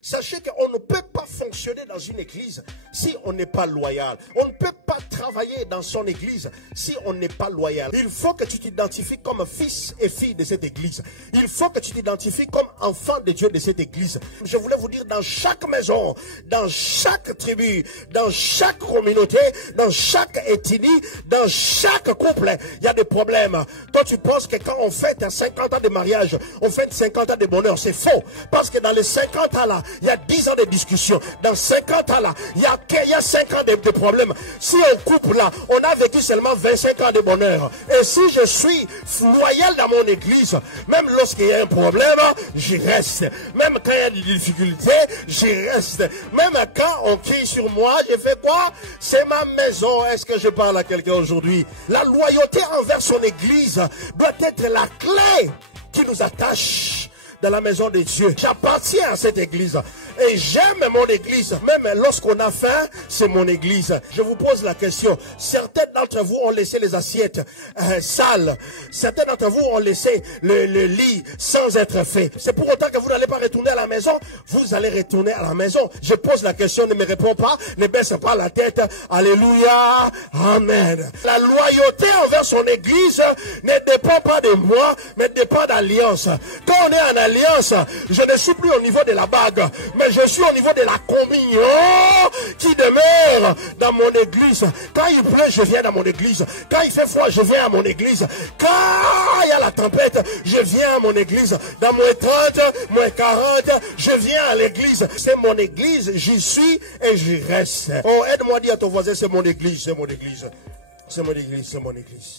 Sachez qu'on ne peut pas fonctionner dans une église si on n'est pas loyal. On ne peut pas travailler dans son église si on n'est pas loyal. Il faut que tu t'identifies comme fils et fille de cette église. Il faut que tu t'identifies comme enfant de Dieu de cette église. Je voulais vous dire, dans chaque maison, dans chaque tribu, dans chaque communauté, dans chaque ethnie, dans chaque couple, il y a des problèmes. Toi, tu penses que quand on fête 50 ans de mariage, on fête 50 ans de bonheur. C'est faux. Parce que dans les 50 ans là, il y a 10 ans de discussion. Dans 50 ans là, il y a 5 ans de problèmes. Si on couple là, on a vécu seulement 25 ans de bonheur. Et si je suis loyal dans mon église, même lorsqu'il y a un problème, j'y reste. Même quand il y a des difficultés, j'y reste. Même quand on crie sur moi, je fais quoi? C'est ma maison. Est-ce que je parle à quelqu'un aujourd'hui? La loyauté envers son église doit être la clé qui nous attache dans la maison de Dieu. J'appartiens à cette église et j'aime mon église. Même lorsqu'on a faim, c'est mon église. Je vous pose la question. Certains d'entre vous ont laissé les assiettes sales. Certains d'entre vous ont laissé le lit sans être fait. C'est pour autant que vous n'allez pas retourner à la maison. Vous allez retourner à la maison. Je pose la question, ne me réponds pas, ne baisse pas la tête. Alléluia. Amen. La loyauté envers son église ne dépend pas de moi, mais dépend d'alliance. Quand on est en alliance, je ne suis plus au niveau de la bague, mais je suis au niveau de la communion qui demeure dans mon église. Quand il pleut, je viens dans mon église. Quand il fait froid, je viens à mon église. Quand il y a la tempête, je viens à mon église. Dans moins 30, moins 40, je viens à l'église. C'est mon église, j'y suis et j'y reste. Oh, aide-moi à dire à ton voisin, c'est mon église, c'est mon église. C'est mon église, c'est mon église.